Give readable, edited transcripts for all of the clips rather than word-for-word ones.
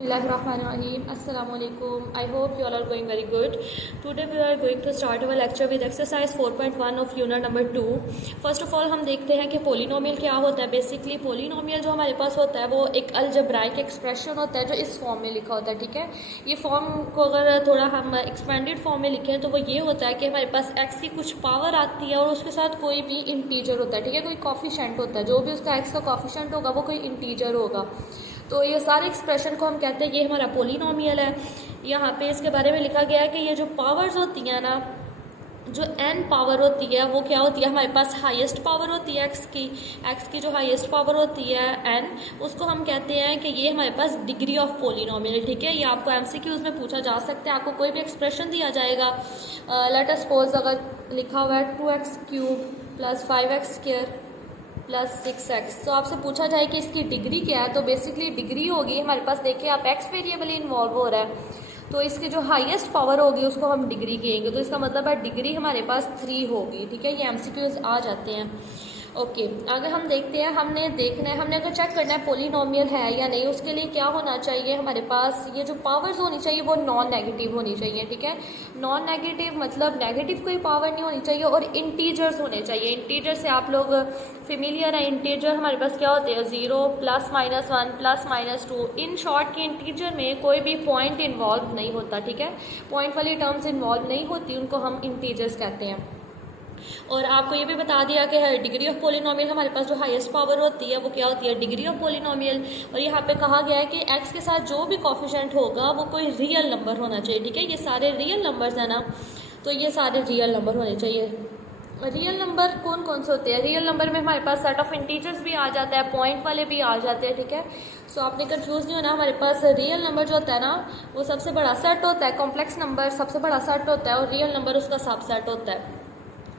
Bismillahirrahmanirrahim. Assalamu alaikum. I hope you all are going very good. Today we are going to start our lecture with exercise 4.1 of unit number 2. First of all हम देखते हैं कि polynomial क्या होता है. Basically polynomial जो हमारे पास होता है वो एक अलजब्राइक एक्सप्रेशन होता है जो इस फॉर्म में लिखा होता है. ठीक है, ये फॉर्म को अगर थोड़ा हम एक्सपेंडेड फॉर्म में लिखें तो वो ये होता है कि हमारे पास एक्स की कुछ पावर आती है और उसके साथ कोई भी इंटीजर होता है. ठीक है, कोई कॉफिशेंट होता है, जो भी उसका एक्स का कॉफिशेंट होगा वो कोई इंटीजर होगा. तो ये सारे एक्सप्रेशन को हम कहते हैं ये हमारा पोलिनोमियल है. यहाँ पे इसके बारे में लिखा गया है कि ये जो पावर्स होती हैं ना, जो n पावर होती है वो क्या होती है, हमारे पास हाईएस्ट पावर होती है एक्स की जो हाईएस्ट पावर होती है n, उसको हम कहते हैं कि ये हमारे पास डिग्री ऑफ पोलिनोमियल. ठीक है, ये आपको एमसीक्यूज में पूछा जा सकता है. आपको कोई भी एक्सप्रेशन दिया जाएगा, लेट अस सपोज अगर लिखा हुआ है 2x³ + 5x² + 6x, तो आपसे पूछा जाए कि इसकी डिग्री क्या है, तो बेसिकली डिग्री होगी हमारे पास. देखिए आप एक्स वेरिएबल इन्वॉल्व हो रहा है तो इसकी जो हाईएस्ट पावर होगी उसको हम डिग्री कहेंगे. तो इसका मतलब है डिग्री हमारे पास 3 होगी. ठीक है, ये एमसीक्यूज आ जाते हैं. ओके, आगे हम देखते हैं. हमने देखना है, हमने अगर चेक करना है पोलिनोमियल है या नहीं, उसके लिए क्या होना चाहिए हमारे पास, ये जो पावर्स होनी चाहिए वो नॉन नेगेटिव होनी चाहिए. ठीक है, नॉन नेगेटिव मतलब नेगेटिव कोई पावर नहीं होनी चाहिए और इंटीजर्स होने चाहिए. इंटीजर से आप लोग फेमिलियर है. इंटीजर हमारे पास क्या होते हैं, 0 +-1 +-2. इन शॉर्ट के इंटीजर में कोई भी पॉइंट इन्वॉल्व नहीं होता. ठीक है, पॉइंट वाली टर्म्स इन्वॉल्व नहीं होती, उनको हम इंटीजर्स कहते हैं. और आपको ये भी बता दिया कि डिग्री ऑफ पोलिनोमियल हमारे पास जो हाईएस्ट पावर होती है वो क्या होती है, डिग्री ऑफ पोलिनोमियल. और यहाँ पे कहा गया है कि एक्स के साथ जो भी कॉफिशेंट होगा वो कोई रियल नंबर होना चाहिए. ठीक है, ये सारे रियल नंबर्स हैं ना, तो ये सारे रियल नंबर होने चाहिए. रियल नंबर कौन कौन से होते हैं, रियल नंबर में हमारे पास सेट ऑफ इंटीजर्स भी आ जाता है, पॉइंट वाले भी आ जाते हैं. ठीक है, सो आपने कंफ्यूज नहीं होना. हमारे पास रियल नंबर जो होता है ना वो सबसे बड़ा सेट होता है, कॉम्प्लेक्स नंबर सबसे बड़ा सेट होता है और रियल नंबर उसका सब सेट होता है.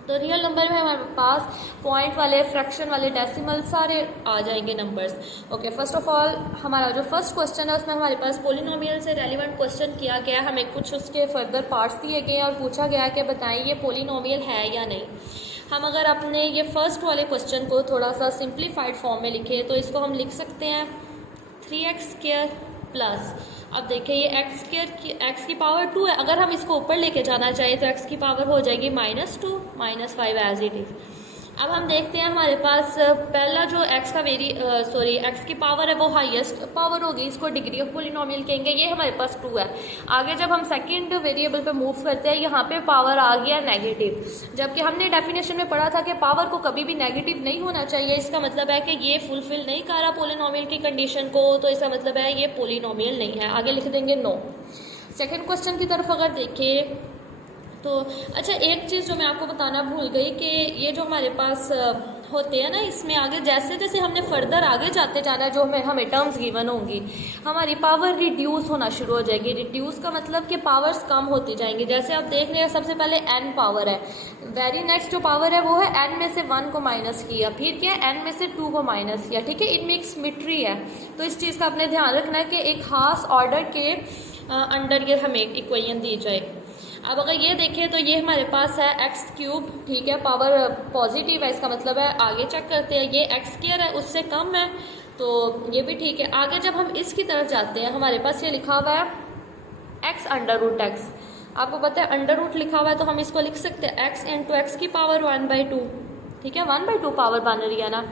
तो रियल नंबर में हमारे पास पॉइंट वाले, फ्रैक्शन वाले, डेसिमल सारे आ जाएंगे numbers. Okay, first of all हमारा जो फर्स्ट क्वेश्चन है उसमें हमारे पास पोलिनोमियल से रेलिवेंट क्वेश्चन किया गया. हमें कुछ उसके फर्दर पार्ट्स दिए गए और पूछा गया कि बताएं ये पोलिनोमियल है या नहीं. हम अगर अपने ये फर्स्ट वाले क्वेश्चन को थोड़ा सा सिंप्लीफाइड फॉर्म में लिखें तो इसको हम लिख सकते हैं 3x² प्लस, अब देखिए ये एक्स की पावर 2 है. अगर हम इसको ऊपर लेके जाना चाहें तो एक्स की पावर हो जाएगी -2 -5 एज इट इज. अब हम देखते हैं हमारे पास पहला जो एक्स की पावर है वो हाईएस्ट पावर होगी, इसको डिग्री ऑफ पोलिनोमियल कहेंगे. ये हमारे पास 2 है. आगे जब हम सेकंड वेरिएबल पे मूव करते हैं, यहाँ पे पावर आ गया नेगेटिव, जबकि हमने डेफिनेशन में पढ़ा था कि पावर को कभी भी नेगेटिव नहीं होना चाहिए. इसका मतलब है कि ये फुलफिल नहीं कर रहा पोलिनोमियल की कंडीशन को, तो इसका मतलब है ये पोलिनोमियल नहीं है. आगे लिख देंगे नो. सेकेंड क्वेश्चन की तरफ अगर देखें तो अच्छा, एक चीज़ जो मैं आपको बताना भूल गई कि ये जो हमारे पास होते हैं ना, इसमें आगे जैसे जैसे हमने फर्दर आगे जाते जाना है, जो हमें टर्म्स गिवन होंगी, हमारी पावर रिड्यूस होना शुरू हो जाएगी. रिड्यूस का मतलब कि पावर्स कम होती जाएंगी. जैसे आप देख रहे हैं सबसे पहले n पावर है, वेरी नेक्स्ट जो पावर है वो है n में से 1 को माइनस किया, फिर क्या n में से 2 को माइनस किया. ठीक है, इनमें एक सिमेट्री है, तो इस चीज़ का अपने ध्यान रखना है कि एक खास ऑर्डर के अंडर ये हमें इक्वेशन दी जाए. अब अगर ये देखें तो ये हमारे पास है x³. ठीक है, पावर पॉजिटिव है, इसका मतलब है आगे चेक करते हैं ये x² है, उससे कम है, तो ये भी ठीक है. आगे जब हम इसकी तरफ जाते हैं हमारे पास ये लिखा हुआ है x√x. आपको पता है अंडर रूट लिखा हुआ है तो हम इसको लिख सकते हैं x × x की पावर 1/2. ठीक है, 1/2 पावर बन रही है ना.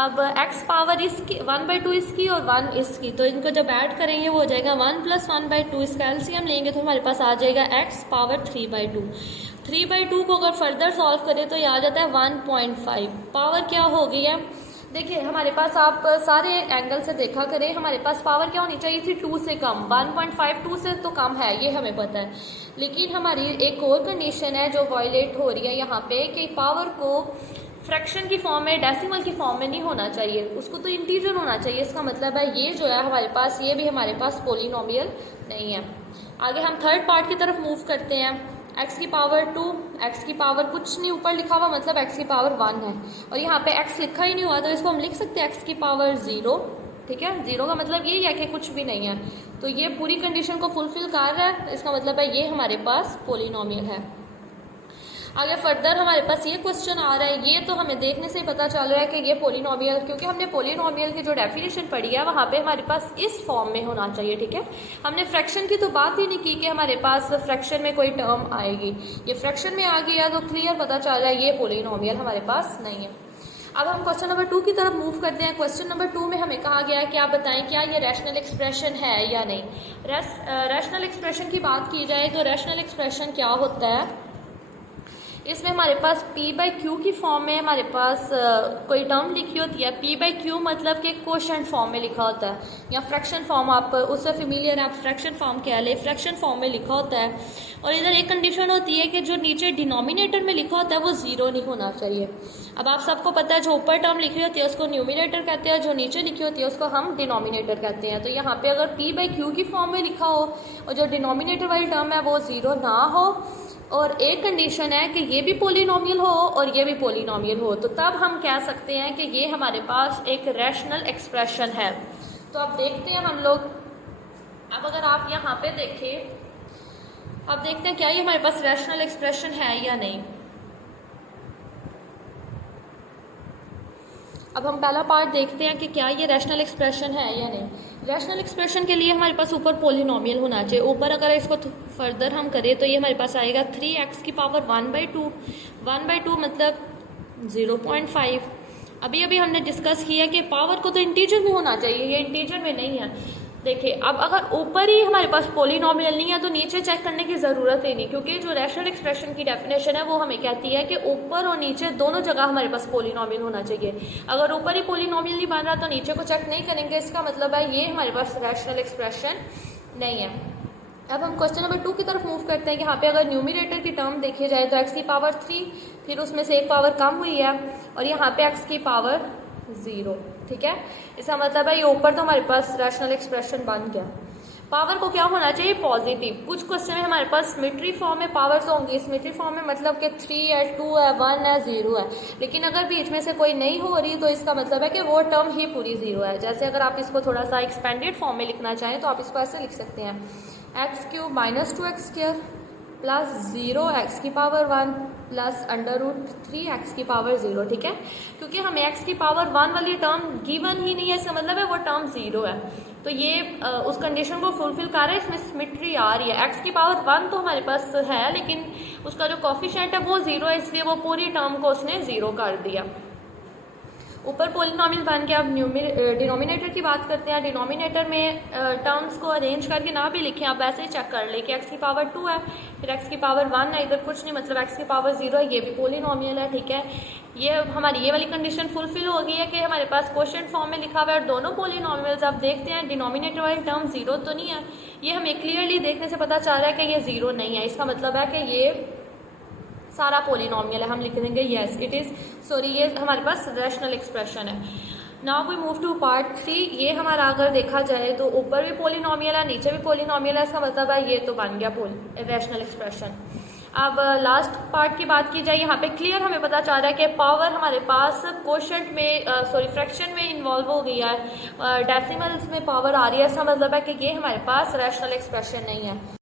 अब x पावर इसकी 1/2 इसकी और 1 इसकी, तो इनको जब ऐड करेंगे वो हो जाएगा 1 + 1/2. इसका एलसीएम लेंगे तो हमारे पास आ जाएगा x पावर 3/2. 3/2 को अगर फर्दर सॉल्व करें तो ये आ जाता है 1.5. पावर क्या हो गई है, देखिए हमारे पास आप सारे एंगल से देखा करें, हमारे पास पावर क्या होनी चाहिए थी, 2 से कम. 1.5 2 से तो कम है, ये हमें पता है. लेकिन हमारी एक और कंडीशन है जो वायलेट हो रही है यहाँ पे, कि पावर को फ्रैक्शन की फॉर्म में, डेसिमल की फॉर्म में नहीं होना चाहिए, उसको तो इंटीजर होना चाहिए. इसका मतलब है ये जो है हमारे पास, ये भी हमारे पास पोलिनोमियल नहीं है. आगे हम थर्ड पार्ट की तरफ मूव करते हैं. x की पावर 2, x की पावर कुछ नहीं ऊपर लिखा हुआ, मतलब x की पावर 1 है, और यहाँ पे x लिखा ही नहीं हुआ, तो इसको हम लिख सकते हैं x की पावर 0. ठीक है, 0 का मतलब यही है कि कुछ भी नहीं है, तो ये पूरी कंडीशन को फुलफिल कर रहा है. इसका मतलब है ये हमारे पास पोलिनोमियल है. आगे फर्दर हमारे पास ये क्वेश्चन आ रहा है, ये तो हमें देखने से ही पता चल रहा है कि ये पोलिनोमियल, क्योंकि हमने पोलिनोमियल की जो डेफिनेशन पढ़ी है वहाँ पे हमारे पास इस फॉर्म में होना चाहिए, ठीक है। हमने फ्रैक्शन की तो बात ही नहीं की कि हमारे पास फ्रैक्शन में कोई टर्म आएगी, ये फ्रैक्शन में आ गया तो क्लियर पता चल रहा है ये पोलिनोमियल हमारे पास नहीं है। अब हम क्वेश्चन नंबर 2 की तरफ मूव करते हैं। क्वेश्चन नंबर 2 में हमें कहा गया है कि आप बताएं क्या ये रैशनल एक्सप्रेशन है या नहीं। रैशनल एक्सप्रेशन की बात की जाए तो रैशनल एक्सप्रेशन क्या होता है, इसमें हमारे पास p/q की फॉर्म में हमारे पास कोई टर्म लिखी होती है। p/q मतलब कि कोशेंट फॉर्म में लिखा होता है, या फ्रैक्शन फॉर्म, आप उससे फेमिलियर आप फ्रैक्शन फॉर्म कह लें, फ्रैक्शन फॉर्म में लिखा होता है। और इधर एक कंडीशन होती है कि जो नीचे डिनोमिनेटर में लिखा होता है वो ज़ीरो नहीं होना चाहिए। अब आप सबको पता है जो ऊपर टर्म लिखी होती है उसको न्यूमिनेटर कहते हैं, जो नीचे लिखी होती है उसको हम डिनोमिनेटर कहते हैं। तो यहाँ पे अगर p/q की फॉर्म में लिखा हो और जो डिनोमिनेटर वाली टर्म है वो ज़ीरो ना हो, और एक कंडीशन है कि ये भी पोलिनोमियल हो और ये भी पोलिनोमियल हो, तो तब हम कह सकते हैं कि ये हमारे पास एक रैशनल एक्सप्रेशन है। तो अब देखते हैं हम लोग, अब अगर आप यहाँ पे देखें, अब देखते हैं क्या ये हमारे पास रैशनल एक्सप्रेशन है या नहीं। अब हम पहला पार्ट देखते हैं कि क्या ये रैशनल एक्सप्रेशन है या नहीं। रैशनल एक्सप्रेशन के लिए हमारे पास ऊपर पोलिनोमियल होना चाहिए। ऊपर अगर इसको फर्दर हम करें तो ये हमारे पास आएगा 3x की पावर 1/2, 1/2 मतलब 0.5। अभी अभी हमने डिस्कस किया कि पावर को तो इंटीजर में होना चाहिए, ये इंटीजर में नहीं है। देखिए अब अगर ऊपर ही हमारे पास पोलिनोमियल नहीं है तो नीचे चेक करने की ज़रूरत ही नहीं, क्योंकि जो रैशनल एक्सप्रेशन की डेफिनेशन है वो हमें कहती है कि ऊपर और नीचे दोनों जगह हमारे पास पोलिनोमियल होना चाहिए। अगर ऊपर ही पोलिनोमियल नहीं बन रहा तो नीचे को चेक नहीं करेंगे, इसका मतलब है ये हमारे पास रैशनल एक्सप्रेशन नहीं है। अब हम क्वेश्चन नंबर 2 की तरफ मूव करते हैं कि यहाँ पे अगर न्यूमिनेटर की टर्म देखी जाए तो x की पावर 3, फिर उसमें से एक पावर कम हुई है और यहाँ पे x की पावर 0, ठीक है। इसका मतलब है ये ऊपर तो हमारे पास रैशनल एक्सप्रेशन बन गया। पावर को क्या होना चाहिए, पॉजिटिव। कुछ क्वेश्चन में हमारे पास सिमेट्री फॉर्म में पावर्स होंगी, सिमेट्री फॉर्म में मतलब कि 3 है, 2 है, 1 है, 0 है, लेकिन अगर बीच में से कोई नहीं हो रही तो इसका मतलब है कि वो टर्म ही पूरी 0 है। जैसे अगर आप इसको थोड़ा सा एक्सपेंडेड फॉर्म में लिखना चाहें तो आप इसको ऐसे लिख सकते हैं, x³ - 2x² प्लस 0x की पावर 1 प्लस √3x की पावर 0, ठीक है। क्योंकि हमें x की पावर 1 वाली टर्म गिवन ही नहीं है, इसका मतलब है वो टर्म 0 है, तो ये उस कंडीशन को फुलफिल कर रहा है, इसमें सिमेट्री आ रही है। x की पावर 1 तो हमारे पास है लेकिन उसका जो कोफिशिएंट है वो 0 है, इसलिए वो पूरी टर्म को उसने 0 कर दिया। ऊपर पोलिनोमियल बन के अब डिनोमिनेटर की बात करते हैं। डिनोमिनेटर में टर्म्स को अरेंज करके ना भी लिखें, आप वैसे ही चेक कर लें कि x की पावर 2 है, फिर x की पावर 1 है, इधर कुछ नहीं, मतलब x की पावर 0 है, ये भी पोलिनोमियल है, ठीक है। ये हमारी ये वाली कंडीशन फुलफिल हो गई है कि हमारे पास क्वोशिएंट फॉर्म में लिखा हुआ है और दोनों पोलिनोमियल्स आप देखते हैं डिनोमिनेटर वाली टर्म 0 तो नहीं है, ये हमें क्लियरली देखने से पता चल रहा है कि ये 0 नहीं है। इसका मतलब है कि ये सारा पोलिनोमियल है, हम लिख देंगे येस इट इज़, सॉरी ये हमारे पास रैशनल एक्सप्रेशन है। Now we move to part 3। ये हमारा अगर देखा जाए तो ऊपर भी पोलिनोमियल है, नीचे भी पोलिनोमियल है, इसका मतलब है ये तो बन गया रैशनल एक्सप्रेशन। अब लास्ट पार्ट की बात की जाए, यहाँ पे क्लियर हमें पता चल रहा है कि पावर हमारे पास कोशेंट में फ्रैक्शन में इन्वॉल्व हो गया है, डेसिमल्स में पावर आ रही है, इसका मतलब है कि ये हमारे पास रैशनल एक्सप्रेशन नहीं है।